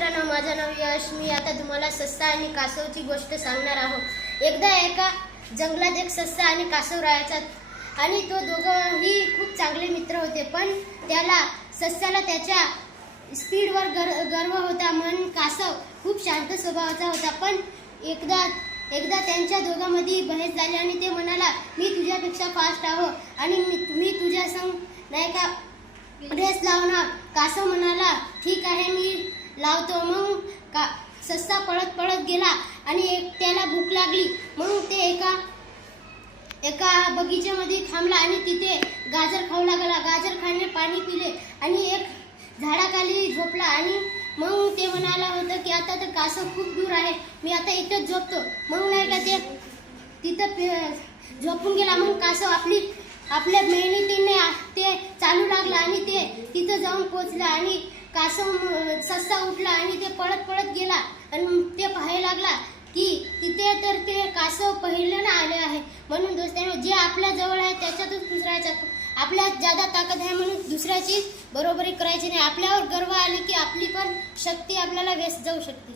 मित्रांनो, माझं नाव यश. मी आता तुम्हाला ससा आणि कासवची गोष्ट सांगणार आहोत. एकदा एका जंगलात एक ससा आणि कासव राहायचा आणि तो दोघंही खूप चांगले मित्र होते. पण सस्याला त्याच्या स्पीडवर गर्व होता. म्हणून कासव खूप शांत स्वभावाचा होता. पण एकदा त्यांच्या दोघांमध्ये बहस झाली आणि ते म्हणाला, मी तुझ्यापेक्षा फास्ट आहो आणि मी तुझ्या संग नाही का रेस लावणार. कासव म्हणाला, ठीक आहे, मी लावतो. मग ससा पळत पळत गेला आणि त्याला भूक लागली. मग ते एका बगीच्यामध्ये थांबला आणि तिथे गाजर खाऊ लागला. गाजर खाणे, पाणी पिले आणि एक झाडाखाली झोपला. आणि मग ते म्हणाला होतं की आता तर कासव खूप दूर आहे, मी आता इथंच झोपतो. मग नाही का ते तिथं झोपून गेला. मग कासव आपल्या मेहनतीने ते चालू लागला आणि ते तिथं जाऊन पोचला. आणि ससा उठला आणि ते पळत पळत गेला आणि ते पाहायला लागला की तिथे तर ते कासव पहिल्यानं आले आहे. म्हणून दोस्तांनो, जे आपल्या जवळ आहे त्याच्यातच खुश राहायचं. आपल्यात ज्यादा ताकद आहे म्हणून दुसऱ्याची बरोबरी करायची नाही. आपल्यावर गर्व आले की आपली पण शक्ती आपल्याला व्यस्त जाऊ शकते.